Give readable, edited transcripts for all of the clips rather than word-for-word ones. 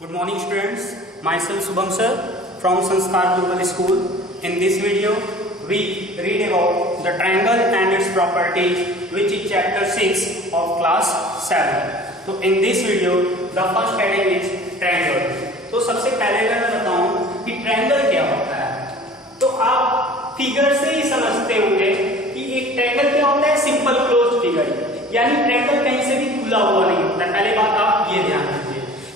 Good morning students, myself Subham sir from Sanskar Global School. In this video, we read about the triangle and its properties, which is chapter 6 of class 7. So in this video, the first heading is triangle. तो सबसे पहले मैं बताऊं कि triangle क्या होता है। तो आप फिगर से ही समझते होंगे कि एक ट्रायंगल क्या होता है, सिंपल क्लोज्ड फिगर, यानी ट्रायंगल कहीं से भी खुला हुआ नहीं होता। पहले बात आप ये ध्यान रखिए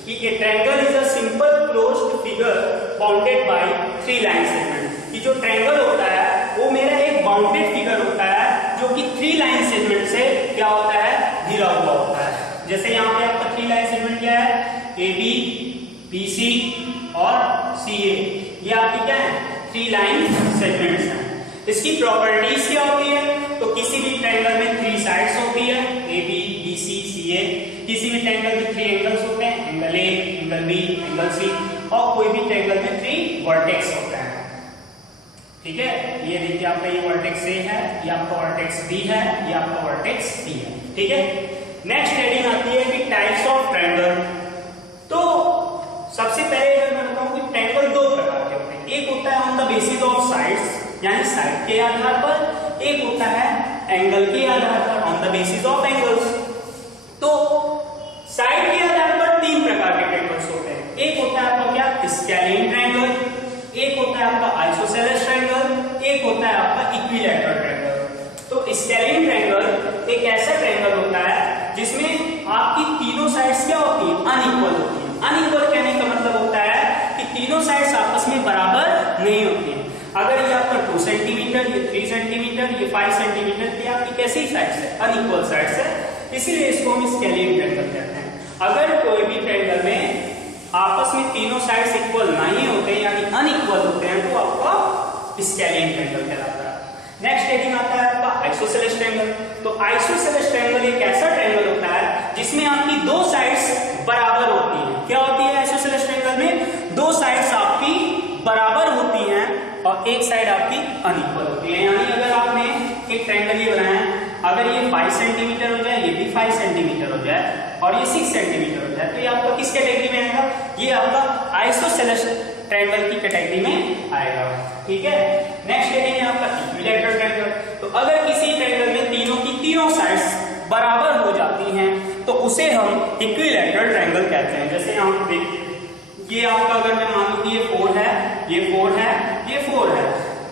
कि ए triangle is a simple closed figure bounded by 3 line segment. कि जो ट्रायंगल होता है वो मेरा एक बाउंडेड फिगर होता है जो कि 3 लाइन सेगमेंट से क्या होता है, घिरा हुआ होता है। जैसे यहाँ पे आपका 3 लाइन सेगमेंट क्या है, ए बी, बी सी और सी ए, ये आपकी क्या है, 3 लाइन सेगमेंट्स हैं। इसकी प्रॉपर्टीज क्या होती है, तो किसी भी ट्रायंगल में 3 साइड्स होती है, ए बी, बी सी, सी ए। किसी भी ट्रायंगल में 3 एंगल्स होते हैं, angle A, angle B, angle C, और कोई भी ट्रायंगल में 3 वर्टेक्स होते हैं। ठीक है, ये देखिए आपका ये वर्टेक्स ए है, ये आपका वर्टेक्स बी है, ये आपका वर्टेक्स सी है। ठीक है, नेक्स्ट हेडिंग आती है कि टाइप्स ऑफ ट्रायंगल। तो सबसे पहले अगर मैं बताऊं कि ट्रायंगल 2 प्रकार के होते हैं। एक होता है on the basis of sides, यानी साइड के आधार पर। एक होता है एंगल के आधार पर, on the basis of angles. तो साइड के आधार पर 3 प्रकार के ट्रायंगल्स होते हैं। एक होता है आपका क्या, स्केलिन ट्रायंगल, एक होता है आपका आइसोसेलेस ट्रायंगल, एक होता है आपका इक्विलैटरल ट्रायंगल। तो स्केलिन ट्रायंगल एक ऐसा ट्रायंगल होता है जिसमें आपकी तीनों साइड्स क्या होती है, अनइक्वल होती है। अनइक्वल कहने का मतलब होता है कि तीनों साइड्स आपस में बराबर नहीं होती है। अगर ये आपका 2 सेंटीमीटर, ये 3 सेंटीमीटर, ये 5 सेंटीमीटर की आपकी कैसी साइड्स है, अनइक्वल साइड्स है, इसीलिए इसको हम स्केलिन ट्रायंगल कहते हैं। अगर कोई भी ट्रायंगल में आपस में तीनों साइड्स इक्वल नहीं होते यानी अनइक्वल होते हैं तो आपका स्केलिन ट्रायंगल कहलाता है। नेक्स्ट हेडिंग आता है आपका आइसोसेलेस ट्रायंगल। तो आइसोसेलेस ट्रायंगल एक ऐसा ट्रायंगल होता है जिसमें आपकी 2 साइड्स बराबर होती हैं। क्या होती है आइसोसेलेस ट्रायंगल में, 2 साइड्स आपकी बराबर होती हैं और एक साइड आपकी अनइक्वल होती है। यानी अगर आपने एक ट्रायंगल ये बनाया है, अगर ये 5 सेंटीमीटर हो जाए, ये भी 5 सेंटीमीटर हो जाए और ये 6 सेंटीमीटर हो जाए, तो ये आपका किस कैटेगरी में आएगा, ये आपका आइसोसेलेस ट्रायंगल की कैटेगरी में आएगा। ठीक है, नेक्स्ट हेडिंग है आपका इक्विलैटरल ट्रायंगल। तो अगर किसी ट्रायंगल में तीनों की तीनों साइड्स बराबर हो जाती हैं तो उसे हम इक्विलैटरल ट्रायंगल कहते हैं। जैसे यहाँ पे देखिए, ये आपका अगर मैं मान लूं कि ये 4 है, ये 4 है, ये 4 है,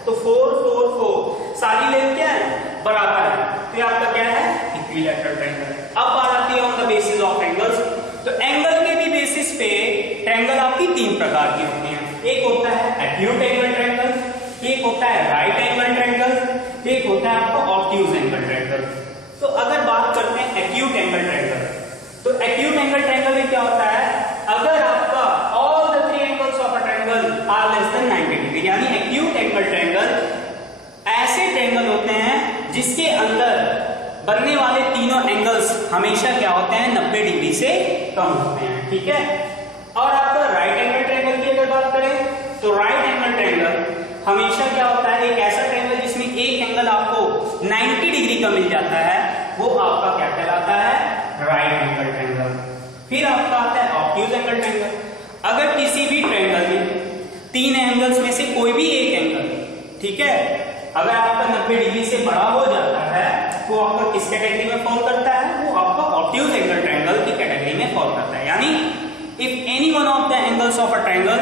तो 4 4 4 सारी लेंथ क्या है, बराबर है, तो ये आपका क्या है, इक्विलैटरल ट्रायंगल। अब बात आती है on the basis of angles. तो एंगल के भी बेसिस पे ट्रायंगल आपकी 3 प्रकार की होती हैं। एक होता है एक्यूट एंगल ट्रायंगल, एक होता है राइट एंगल ट्रायंगल, एक होता है आपका ऑब्ट्यूज एंगल ट्रायंगल। तो अगर बात करते हैं एक्यूट एंगल ट्रायंगल, तो एक्यूट एंगल ट्रायंगल में क्या होता है, अगर आपका all the 3 angles of a triangle are less than 90 degree, यानी एक्यूट एंगल ट्रायंगल ऐसे ट्रायंगल होते हैं जिसके अंदर बनने वाले तीनों एंगल्स हमेशा क्या होते हैं, 90 डिग्री से कम होते हैं। ठीक है, और आपका राइट एंगल ट्रायंगल की अगर बात करें तो राइट एंगल ट्रायंगल हमेशा क्या होता है, एक ऐसा ट्रायंगल जिसमें एक एंगल आपको 90 डिग्री का मिल जाता है, वो आपका क्या कहलाता है, राइट एंगल ट्रायंगल। फिर आपका आता है ऑब्ट्यूज एंगल ट्रायंगल। अगर किसी भी ट्रायंगल में 3 एंगल्स में से कोई भी एक एंगल, ठीक है, अगर आपका 90 डिग्री से बड़ा हो जाता है तो आपका किस कैटेगरी में फॉल करता है, वो आपका ऑब्ट्यूज एंगल ट्रायंगल की कैटेगरी में फॉल करता है। यानी if any one of the angles of a triangle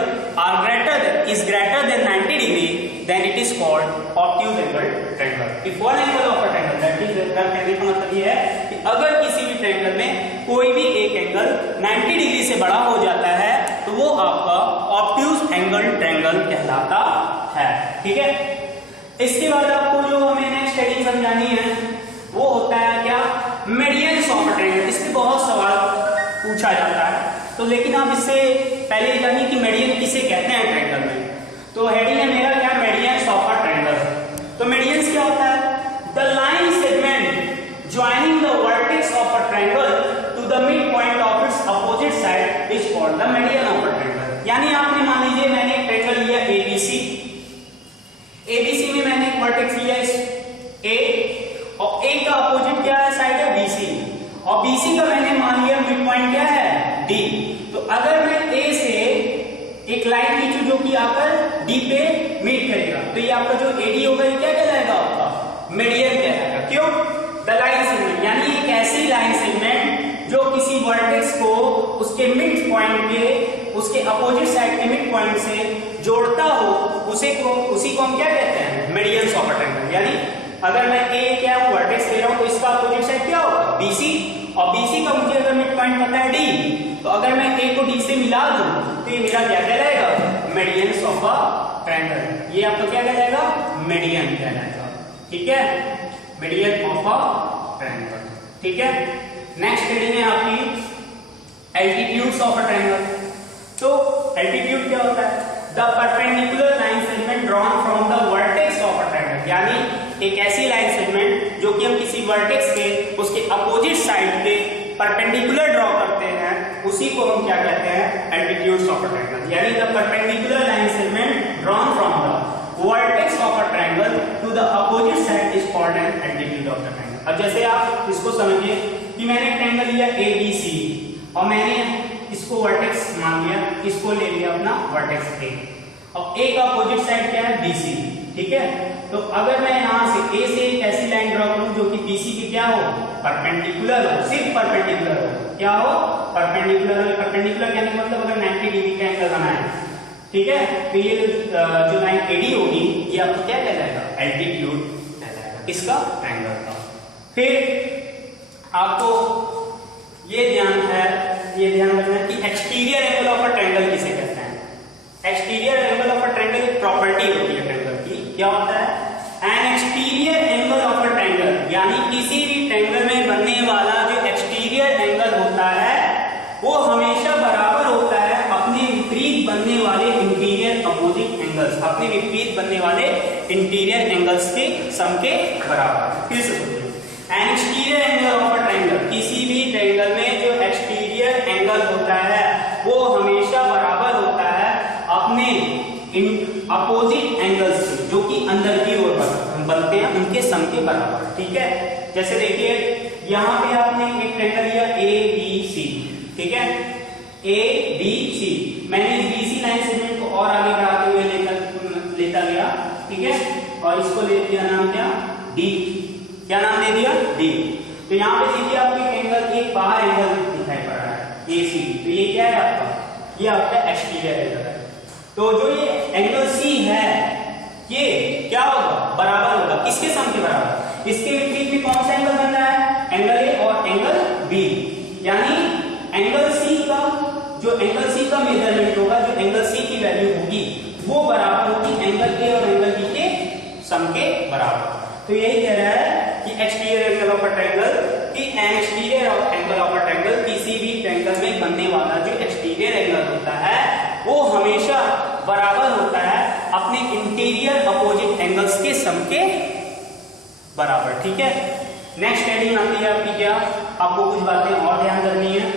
is greater than 90 degree, then it is called obtuse angle triangle. If one angle of a triangle, that is कहने का मतलब ये है कि अगर किसी भी ट्रायंगल में कोई भी एक एंगल 90 डिग्री से बड़ा हो जाता है तो वो आपका ऑब्ट्यूज एंगल ट्रायंगल कहलाता है। ठीक है, इसके बाद आपको जो हमें नेक्स्ट हेडिंग समझानी है वो होता है क्या, मेडियंस ऑफ अ ट्रायंगल। इसके बहुत सवाल पूछा जाता है, तो लेकिन आप इससे पहले जानिए कि मेडियन किसे कहते हैं ट्रायंगल में। तो हेडिंग है मेरा क्या, मेडियंस ऑफ अ ट्रायंगल। तो मेडियंस क्या होता है, the line segment joining the vertex of a triangle to the midpoint of its opposite side is called the median of a triangle. यानी आपने मान लीजिए मैंने एक ट्रायंगल लिया एबीसी, एबीसी में मैंने एक वर्टेक्स लिया ए और ए का अपोजिट क्या है, साइड है बीसी, और बीसी का मैंने मान लिया मिड पॉइंट क्या है, डी। तो अगर मैं ए से एक लाइन खींचू जो कि आकर डी पे मीट करेगा, तो ये आपका जो एडी होगा ये क्या कहलाएगा? आपका मीडियन कहलाएगा। क्यों? द लाइन सेगमेंट, यानी एक ऐसी लाइन सेगमेंट जो किसी वर्टेक्स को उसके मिड पॉइंट के, उसके अपोजिट साइड के मिड पॉइंट से जोड़ता हो, उसी को हम क्या कहते हैं? Medians of a triangle. यानी अगर मैं ए क्या हूं वर्टेक्स ले रहा हूं तो इसका अपोजिट साइड क्या होगा? बीसी, और बीसी का मुझे अगर मिड पॉइंट पता है डी, तो अगर मैं ए को डी से मिला दूं तो ये मेरा क्या कहलाएगा? Medians of a triangle. ये आपका क्या कहलाएगा? मीडियन कहलाएगा। ठीक है, मीडियन ऑफ अ ट्रायंगल। ठीक है, नेक्स्ट हेडिंग है आपकी एल्टीट्यूड्स ऑफ अ ट्रायंगल। तो एल्टीट्यूड क्या होता है? The perpendicular line segment drawn from the vertex of a triangle, यानी एक ऐसी लाइन सेगमेंट जो कि हम किसी वर्टेक्स के उसके अपोजिट साइड पे परपेंडिकुलर ड्रॉ करते हैं, उसी को हम क्या कहते हैं? Altitudes of a triangle. यानी the perpendicular line segment drawn from the vertex of a triangle to the opposite side is called an altitude of the triangle. अब जैसे आप इसको समझिए कि मैंने ट्रायंगल लिया ए बी सी और मैंने इसको वर्टेक्स मान लिया, इसको ले लिया अपना वर्टेक्स ए, और ए का अपोजिट साइड क्या है? बीसी। ठीक है, तो अगर मैं यहां से ए से एक ऐसी लाइन ड्रॉ करूं जो कि बीसी की क्या हो? परपेंडिकुलर हो, सिर्फ परपेंडिकुलर हो। क्या हो? परपेंडिकुलर हो। परपेंडिकुलर कहने का मतलब अगर 90 डिग्री का एंगल बनाए, ठीक है, तो ये जो लाइन एडी होगी ये आपको क्या कहलाएगा? एल्टीट्यूड कहलाएगा, किसका? ट्रायंगल का। फिर आपको ये ध्यान रखना है कि exterior angle of a triangle किसे कहते हैं? Exterior angle of a triangle एक प्रॉपर्टी होती है ट्रायंगल की। क्या होता है? N exterior angle of a triangle, यानी किसी भी ट्रायंगल में बनने वाला जो एक्सटीरियर एंगल होता है वो हमेशा बराबर होता है अपने विपरीत बनने वाले इंटीरियर अपोजिट एंगल्स, अपने विपरीत बनने वाले इंटीरियर एंगल्स के सम के बराबर। फिर से सोचिए, N exterior angle of a triangle, किसी भी ट्रायंगल में जो एक्सटीरियर एंगल होता है वो हमेशा बराबर होता है अपने अपोजिट एंगल्स से, जो कि अंदर की ओर बनते हैं, उनके सम के बराबर। ठीक है, जैसे देखिए यहाँ पे आपने एक ट्रायंगल लिया ए बी सी। ठीक है, ए बी सी, मैंने इस बीसी लाइन सेगमेंट को और आगे बढ़ाते हुए लेता गया। ठीक है, और इसको ले दिया नाम क्या? डी। क्या नाम दे दिया? डी। तो यहाँ पे देखिए आपको एक एंगल, एक बाहर एंगल दिखाई पड़ रहा है ए सी, तो ये क्या है आपका? ये आपका एक्सटीरियर एंगल है। तो जो ये एंगल सी है ये क्या होगा? बराबर होगा किसके सम के बराबर? इसके विपरीत में कौन सा एंगल बन रहा है? एंगल ए और एंगल बी। यानी एंगल सी का मेजरमेंट होगा, जो एंगल सी की वैल्यू होगी वो बराबर होगी एंगल ए और एंगल बी के सम के बराबर। तो यही कह रहा है कि exterior angle of a triangle, कि exterior angle of a triangle, किसी भी ट्रायंगल में बनने वाला जो एक्सटीरियर एंगल होता है वो हमेशा बराबर होता है अपने इंटीरियर अपोजिट एंगल्स के सम के बराबर। ठीक है, नेक्स्ट हेडिंग आती है आपकी क्या? आपको कुछ बातें और ध्यान रखनी है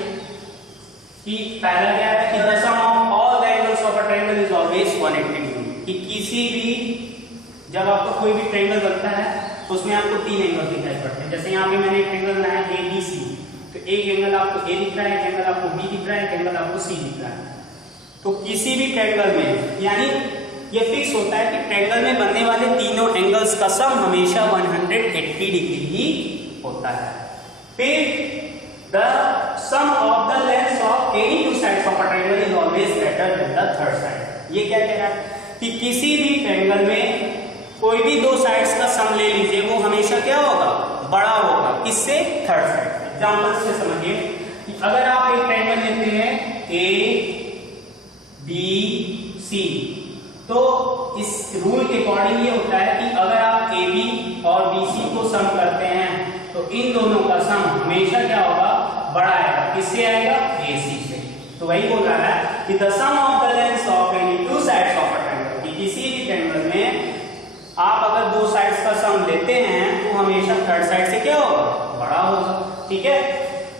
कि पहला क्या है कि the sum of all the angles of a triangle is always 180 degree. कि किसी भी, जब आपको कोई भी ट्रायंगल बनता है तो उसमें आपको तीन एंगल दिखाई पड़ते हैं। जैसे यहाँ पे मैंने एक ट्रायंगल बनाया ए बी सी, तो एक एंगल आपको ए दिख रहा है, एक एंगल आपको बी दिख रहा है, एक एंगल आपको सी दिख रहा है। तो किसी भी ट्रायंगल में, यानी ये फिक्स होता है कि ट्रायंगल में बनने वाले तीनों एंगल्स का सम हमेशा 180 डिग्री ही होता है। फिर the sum of the lengths of any two sides of a triangle is always greater than the third side. ये क्या कह रहा है कि किसी भी ट्रायंगल में कोई भी दो साइड्स का सम ले लीजिए, वो हमेशा क्या होगा? बड़ा होगा किससे? Third side. एग्जांपल से समझिए कि अगर आप एक ट्रायंगल लेते हैं ए बी सी, तो इस रूल के अकॉर्डिंग ये होता है कि अगर आप ए बी और बी सी को सम करते हैं तो इन दोनों का सम हमेशा क्या होगा? बड़ा आएगा। किससे आएगा? ए सी से। तो वही बोल रहा है कि the sum of the lengths of any two sides of a triangle, कि किसी भी ट्रायंगल में आप अगर दो साइड्स का सम लेते हैं तो हमेशा थर्ड साइड से क्या होगा? बड़ा होगा। ठीक है,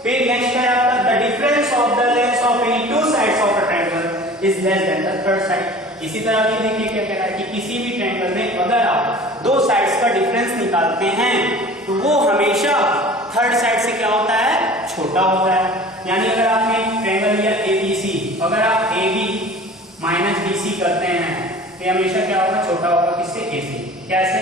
फिर नेक्स्ट है आपका the difference of the lengths of any two sides of a triangle is less than the third side. इसी तरह की देखिए क्या कह रहा है कि किसी भी ट्रायंगल में अगर आप दो साइड्स का डिफरेंस निकालते हैं तो वो हमेशा थर्ड साइड से क्या होता है? छोटा होता है। यानी अगर आपने ट्रायंगल लिया ए बी सी, अगर आप ए बी माइनस BC करते हैं तो हमेशा क्या होगा, छोटा होगा किससे, AC। कैसे,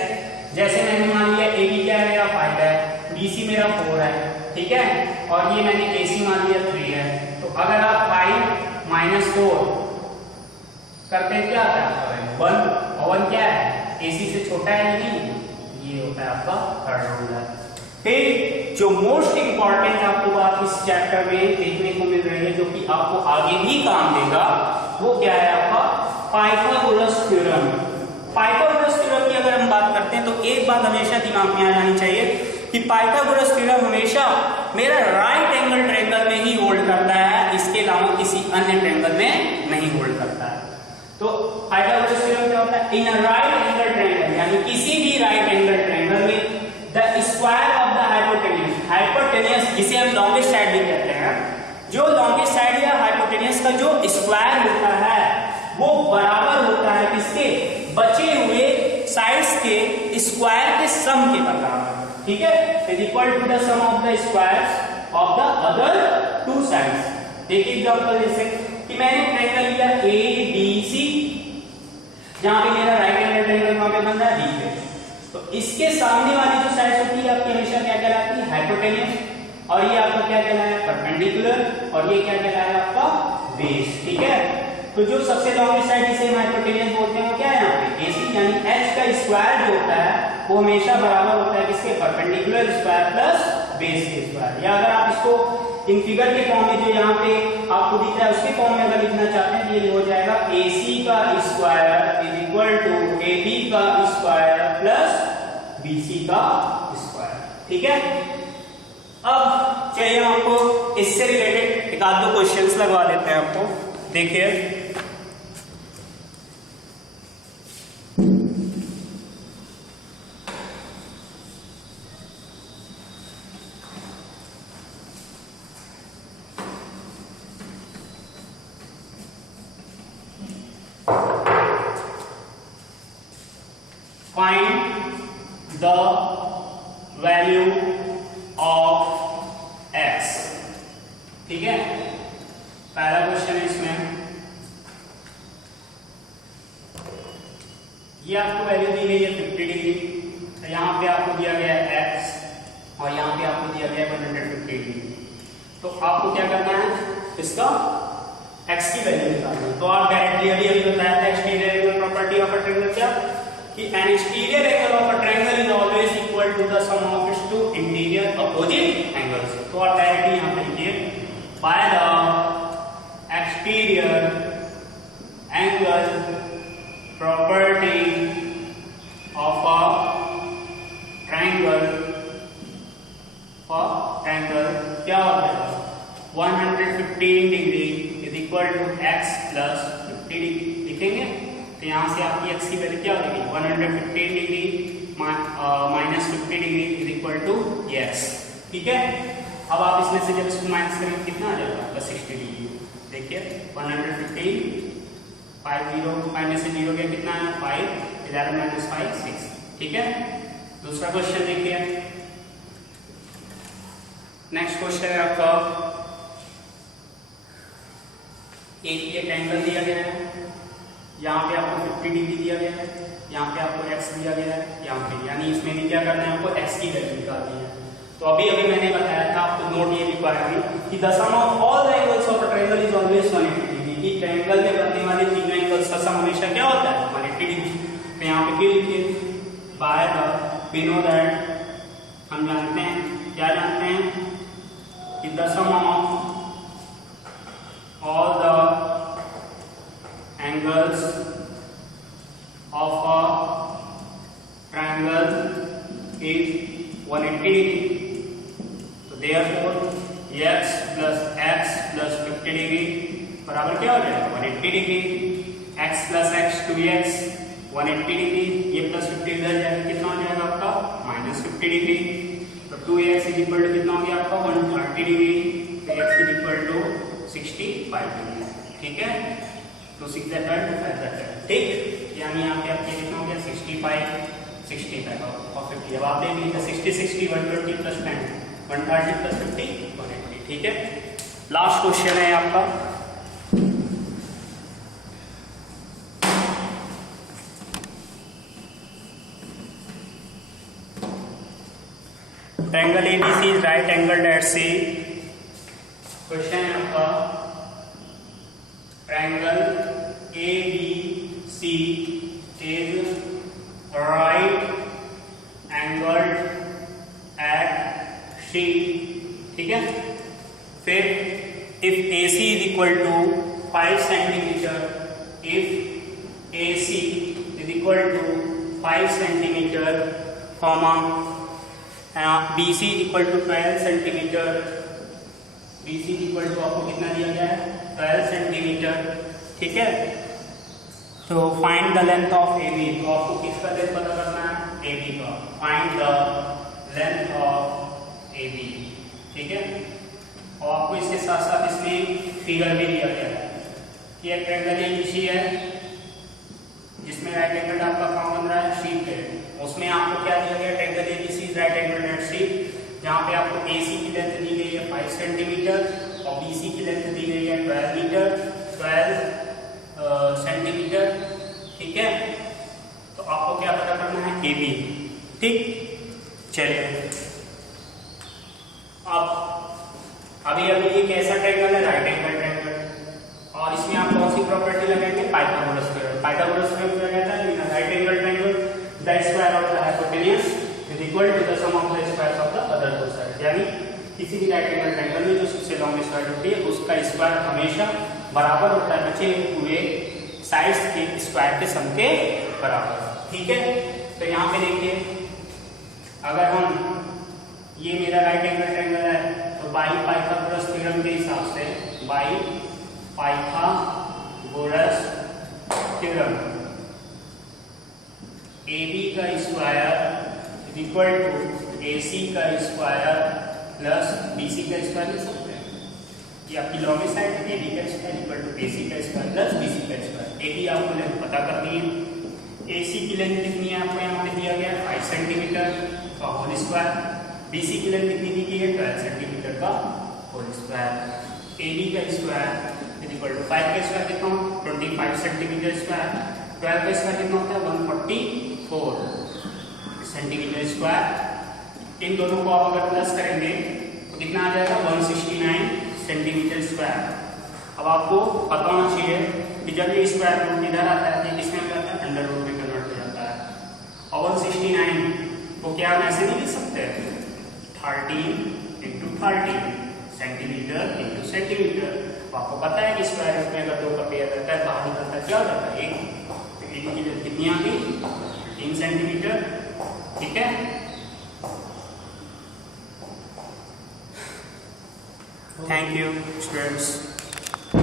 जैसे मैंने मान लिया AB क्या है मेरा 5 है, BC मेरा 4 है, ठीक है, और ये मैंने AC मान लिया 3 है। तो अगर आप 5 माइनस 4 करते हैं क्या आता है आपका 1, और 1 क्या है, AC से छोटा है या नहीं, ये होता है आपका थर्ड रूल है। फिर जो मोस्ट इंपॉर्टेंट आपको बात इस चैप्टर में देखने को मिल रही है, जो कि आपको आगे भी काम देगा, वो क्या है आपका पाइथागोरस थ्योरम। पाइथागोरस थ्योरम की अगर हम बात करते हैं तो एक बात हमेशा दिमाग में आ जानी चाहिए कि पाइथागोरस थ्योरम हमेशा मेरा राइट एंगल ट्रायंगल में ही होल्ड करता है, इसके अलावा किसी अन्य ट्रायंगल में नहीं होल्ड करता है। तो पाइथागोरस थ्योरम क्या होता है, इन अ राइट एंगल ट्रायंगल, यानी किसी भी राइट एंगल ट्रायंगल में the square of the hypotenuse, hypotenuse जिसे हम लॉन्गेस्ट साइड भी कहते हैं, जो लॉन्गेस्ट साइड या हाइपोटेन्यूज का जो स्क्वायर होता है वो बराबर होता है किसके, बचे हुए साइड्स के स्क्वायर के सम के बराबर, ठीक है, is equal to the sum of the squares of the other two sides. देखिए एग्जांपल, जैसे कि मैंने ट्रायंगल लिया ABC, जहां पे मेरा राइट एंगल ट्रायंगल वहां पे बन रहा है B पे, तो इसके सामने वाली जो साइड होती है आपकी हमेशा क्या कहलाती है, हाइपोटेन्यूज, और ये आपका क्या कहलाया, परपेंडिकुलर, और ये क्या कहलाया आपका बेस, ठीक है। तो जो सबसे लॉन्गेस्ट साइड जिसे हम हाइपोटेन्यूज बोलते हैं वो क्या है यहाँ पे AC, यानी H का स्क्वायर जो होता है वो हमेशा बराबर होता है किसके, परपेंडिकुलर स्क्वायर प्लस बेस के स्क्वायर। या अगर आप इसको इन फिगर के फॉर्म में जो यहाँ पे आपको दिख रहा है उसके फॉर्म में अगर लिखना चाहते हैं तो ये हो जाएगा AC का square is equal to AB का स्क्वायर प्लस BC का स्क्वायर, ठीक है। अब चलिए आपको इससे रिलेटेड एक आध दो क्वेश्चंस लगवा देते हैं आपको, देखिए। Find the value of x, ठीक है। पहला क्वेश्चन है इसमें, ये आपको वैल्यू दी गई है 50 डिग्री, तो यहाँ पे आपको दिया गया है x और यहाँ पे आपको दिया गया है 150 डिग्री। तो आपको क्या करना है, इसका x की वैल्यू निकालना है। तो आप डायरेक्टली अभी बताया था exterior angle property of a triangle क्या, कि an exterior angle of a triangle is always equal to the sum of its two interior opposite angles। तो आप डायरेक्टली यहाँ पे लिखिए, by the exterior angle property of a triangle क्या होता है, 115 degree is equal to x plus 50 degree लिखेंगे। तो यहाँ से आपकी x की वैल्यू क्या हो जाएगी, 115 degree minus 50 degree is equal to x, ठीक है। अब आप इसमें से जब इसको माइनस करेंगे कितना आ जाएगा आपका 60 डिग्री। देखिए 115 5 में से 0 गया कितना है 5, 11 माइनस 5 6, ठीक है। दूसरा क्वेश्चन देखिए, नेक्स्ट क्वेश्चन है आपका, एक ये ट्रायंगल दिया गया है, यहाँ पे आपको 50 डिग्री दिया गया है, यहाँ पे आपको x दिया गया है, यहाँ पे, यानी इसमें भी क्या करना है आपको x की वैल्यू निकालनी है। तो अभी मैंने बताया था आपको, नोट ये लिखवा रहा हूँ कि the sum of all the angles of a triangle is always 180 degree, कि ट्रायंगल में बनने वाले तीनों एंगल्स का सम हमेशा क्या होता है 180 डिग्री। तो यहाँ पे फिर लिखिए, by the we know that, हम जानते हैं, क्या जानते हैं कि the sum of all the angles of a triangle is 180 degree. So therefore x plus 50 degree बराबर क्या हो जाएगा 180 degree, x plus x 2x 180 degree, ये प्लस 50 इधर जाएगा कितना हो जाएगा आपका माइनस 50 डिग्री। तो 2x इज इक्वल टू कितना हो गया आपका 130 डिग्री, तो x is equal to 65 degree, ठीक है। तो 6 that 12 5 that 12, ठीक, यानी यहाँ पे आपके कितना हो गया 65 और 50। अब आप देख लीजिए 60 60 120 प्लस 10 130 प्लस 50 180, ठीक है। लास्ट क्वेश्चन है आपका, triangle ABC is right angled at C. Question है आपका triangle ABC is right angled at C. ठीक है, फिर if AC is equal to 5 centimetre, if AC is equal to 5 centimetre, comma BC is equal to 12 centimetre, BC is equal to आपको कितना दिया गया है 12 सेंटीमीटर। ठीक है, तो find the length of AB। तो आपको किसका लेंथ पता करना है, AB का। Find the length of AB। ठीक है, और आपको इसके साथ साथ इसमें फिगर भी दिया गया है कि एक ट्रायंगल ABC है जिसमें राइट एंगल आपका कौन बन रहा है, शीट है। उसमें आपको क्या दिया गया, triangle ABC right angle at C, जहाँ पे आपको AC की लेंथ दी गई है 5 सेंटीमीटर और BC की लेंथ दी गई है 12 सेंटीमीटर। ठीक है, तो आपको क्या पता करना है, AB। ठीक, चलिए अब अभी ये कैसा ट्रायंगल है, राइट एंगल ट्रायंगल, और इसमें आप कौन सी प्रॉपर्टी लगाएंगे, पाइथागोरस थ्योरम। पाइथागोरस थ्योरम क्या कहता है, right angle triangle the square of the hypotenuse is equal to the sum of the squares of the other two sides. यानी किसी भी राइट एंगल ट्रायंगल में जो सबसे लॉन्गेस्ट साइड होती है उसका स्क्वायर हमेशा बराबर होता है बचे हुए साइड्स के स्क्वायर के सम के बराबर। ठीक है, तो यहाँ पे देखिए, अगर हम ये मेरा राइट एंगल ट्रायंगल है तो बाई पाइथागोरस थ्योरम के हिसाब से, बाई पाइथागोरस थ्योरम, AB का square is equal to AC का स्क्वायर प्लस BC का स्क्वायर लिख सकते हैं। ये आपकी लॉन्गेस्ट साइड है, AB का स्क्वायर इक्वल टू AC का स्क्वायर प्लस BC का स्क्वायर। AB आपको लेंथ पता करनी है, AC की लेंथ कितनी है आपको यहाँ पे दिया गया 5 सेंटीमीटर का होल स्क्वायर, BC की लेंथ कितनी दी गई है 12 सेंटीमीटर का होल स्क्वायर। AB का स्क्वायर इज इक्वल टू 5 का स्क्वायर कितना 25 सेंटीमीटर स्क्वायर, 12 का स्क्वायर कितना होता है 144 सेंटीमीटर स्क्वायर। इन दोनों को आप अगर प्लस करेंगे तो कितना आ जाएगा 169 सेंटीमीटर स्क्वायर। अब आपको पता होना चाहिए कि जब ये स्क्वायर रूट इधर आता है तो किसमें आता है, अंडर रूट में कन्वर्ट हो जाता है। और 169 को क्या हम ऐसे नहीं लिख सकते, 13 इंटू 13 सेंटीमीटर इंटू सेंटीमीटर। तो आपको पता है कि स्क्वायर रूट में अगर 2 का पेयर रहता है बाहर निकलता है क्या हो जाता है 1। तो AB की लेंथ कितनी आ गई 13 सेंटीमीटर। ठीक है, थैंक यू स्टूडेंट्स।